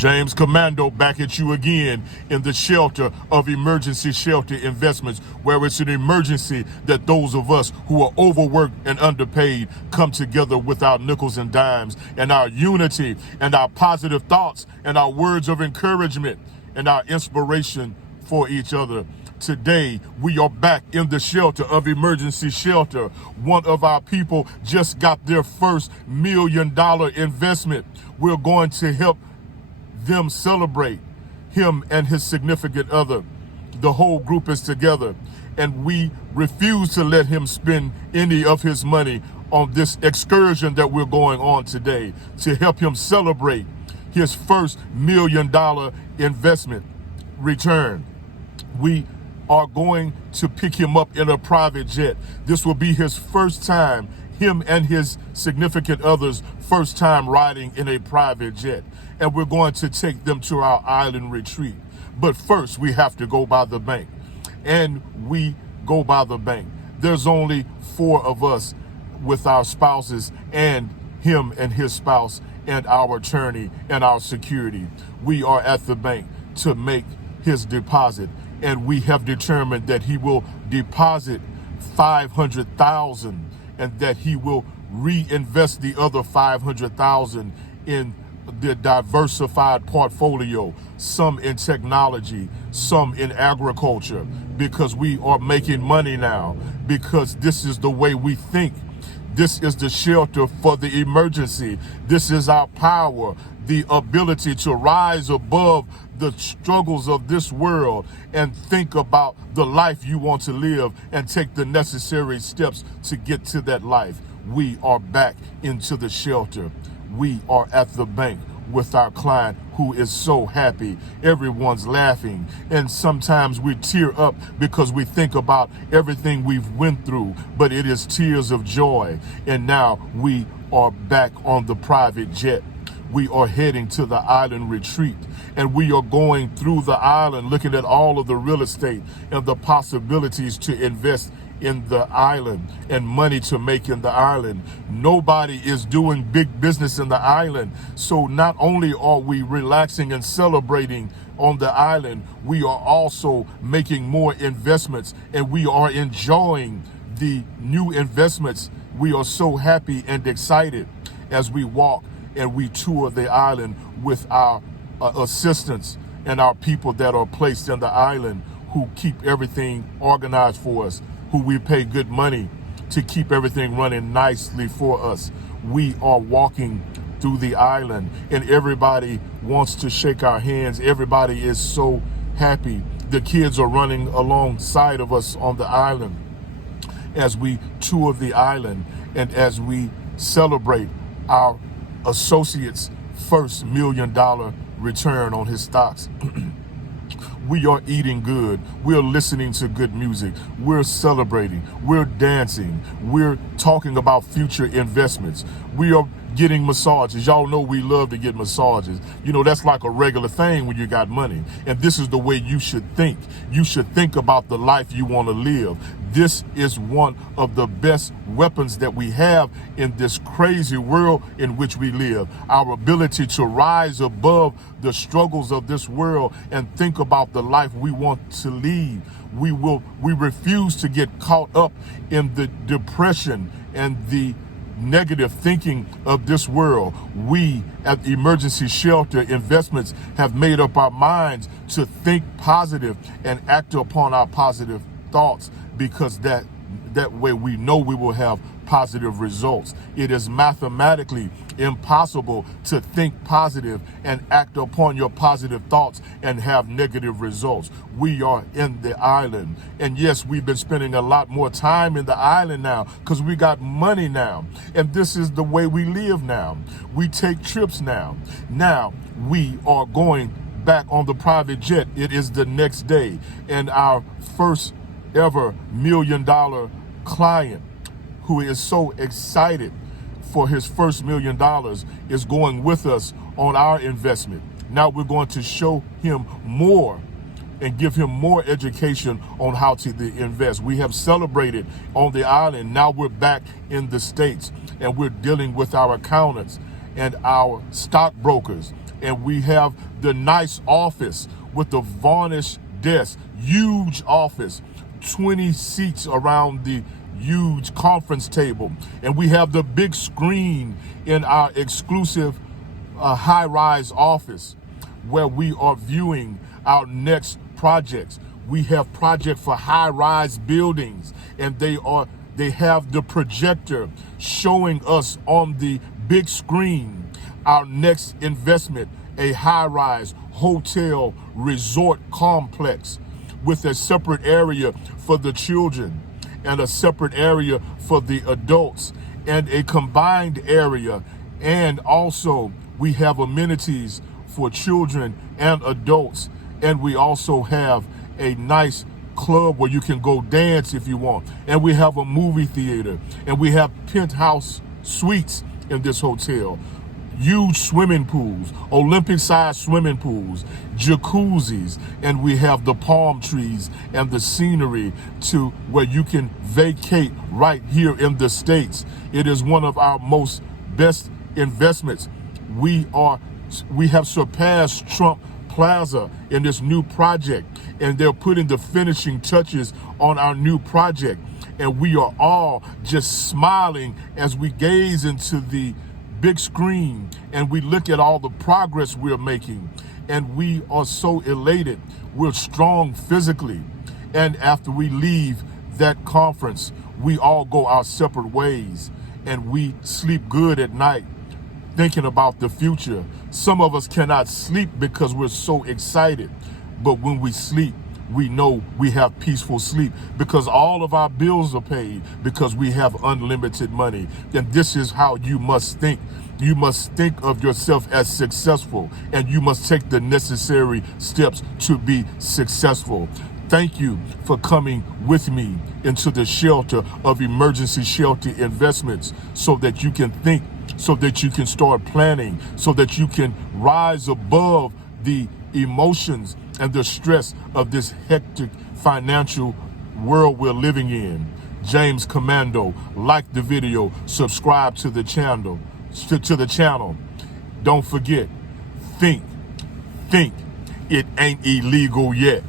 James Commando back at you again in the shelter of Emergency Shelter Investments, where it's an emergency that those of us who are overworked and underpaid come together with our nickels and dimes and our unity and our positive thoughts and our words of encouragement and our inspiration for each other. Today, we are back in the shelter of Emergency Shelter. One of our people just got their first $1 million investment. We're going to help them celebrate him and his significant other. The whole group is together, and we refuse to let him spend any of his money on this excursion that we're going on today to help him celebrate his first $1 million investment return. We are going to pick him up in a private jet. This will be his first time, him and his significant other's first time riding in a private jet. And we're going to take them to our island retreat. But first, we have to go by the bank. And we go by the bank. There's only 4 of us with our spouses and him and his spouse and our attorney and our security. We are at the bank to make his deposit. And we have determined that he will deposit $500,000 and that he will reinvest the other $500,000 in the diversified portfolio, some in technology, some in agriculture, because we are making money now, because this is the way we think. This is the shelter for the emergency. This is our power, the ability to rise above the struggles of this world and think about the life you want to live and take the necessary steps to get to that life. We are back into the shelter. We are at the bank with our client who is so happy. Everyone's laughing. And sometimes we tear up because we think about everything we've went through, but it is tears of joy. And now we are back on the private jet. We are heading to the island retreat, and we are going through the island looking at all of the real estate and the possibilities to invest in the island and money to make in the island. Nobody is doing big business in the island. So not only are we relaxing and celebrating on the island, we are also making more investments, and we are enjoying the new investments. We are so happy and excited as we walk and we tour the island with our assistants and our people that are placed in the island who keep everything organized for us, who we pay good money to keep everything running nicely for us. We are walking through the island, and everybody wants to shake our hands. Everybody is so happy. The kids are running alongside of us on the island as we tour the island and as we celebrate our associate's first $1 million return on his stocks. We are eating good. We're listening to good music. We're celebrating. We're dancing. We're talking about future investments. We are getting massages. Y'all know we love to get massages. You know, that's like a regular thing when you got money. And this is the way you should think. You should think about the life you want to live. This is one of the best weapons that we have in this crazy world in which we live. Our ability to rise above the struggles of this world and think about the life we want to lead. We refuse to get caught up in the depression and the negative thinking of this world. We at Emergency Shelter Investments have made up our minds to think positive and act upon our positive thoughts, because that way we know we will have positive results. It is mathematically impossible to think positive and act upon your positive thoughts and have negative results. We are in the island. And yes, we've been spending a lot more time in the island now because we got money now. And this is the way we live now. We take trips now. Now we are going back on the private jet. It is the next day. And our first ever $1 million client, who is so excited for his first $1 million, is going with us on our investment. Now we're going to show him more and give him more education on how to invest. We have celebrated on the island. Now we're back in the States, and we're dealing with our accountants and our stockbrokers and we have the nice office with the varnished desk, huge office, 20 seats around the huge conference table, and we have the big screen in our exclusive high-rise office where we are viewing our next projects. We have projects for high-rise buildings, and they have the projector showing us on the big screen our next investment, a high-rise hotel resort complex with a separate area for the children and a separate area for the adults and a combined area. And also we have amenities for children and adults. And we also have a nice club where you can go dance if you want. And we have a movie theater, and we have penthouse suites in this hotel. Huge swimming pools, Olympic-sized swimming pools, jacuzzis, and we have the palm trees and the scenery to where you can vacate right here in the States. It is one of our most best investments. We have surpassed Trump Plaza in this new project, and they're putting the finishing touches on our new project. And we are all just smiling as we gaze into the big screen and we look at all the progress we're making, and we are so elated. We're strong physically, and after we leave that conference, we all go our separate ways and we sleep good at night thinking about the future. Some of us cannot sleep because we're so excited, but when we sleep, we know we have peaceful sleep because all of our bills are paid, because we have unlimited money. And this is how you must think. You must think of yourself as successful, and you must take the necessary steps to be successful. Thank you for coming with me into the shelter of Emergency Shelter Investments so that you can think, so that you can start planning, so that you can rise above the emotions and the stress of this hectic financial world we're living in. James Commando, like the video, subscribe to the channel. Don't forget, think. It ain't illegal yet.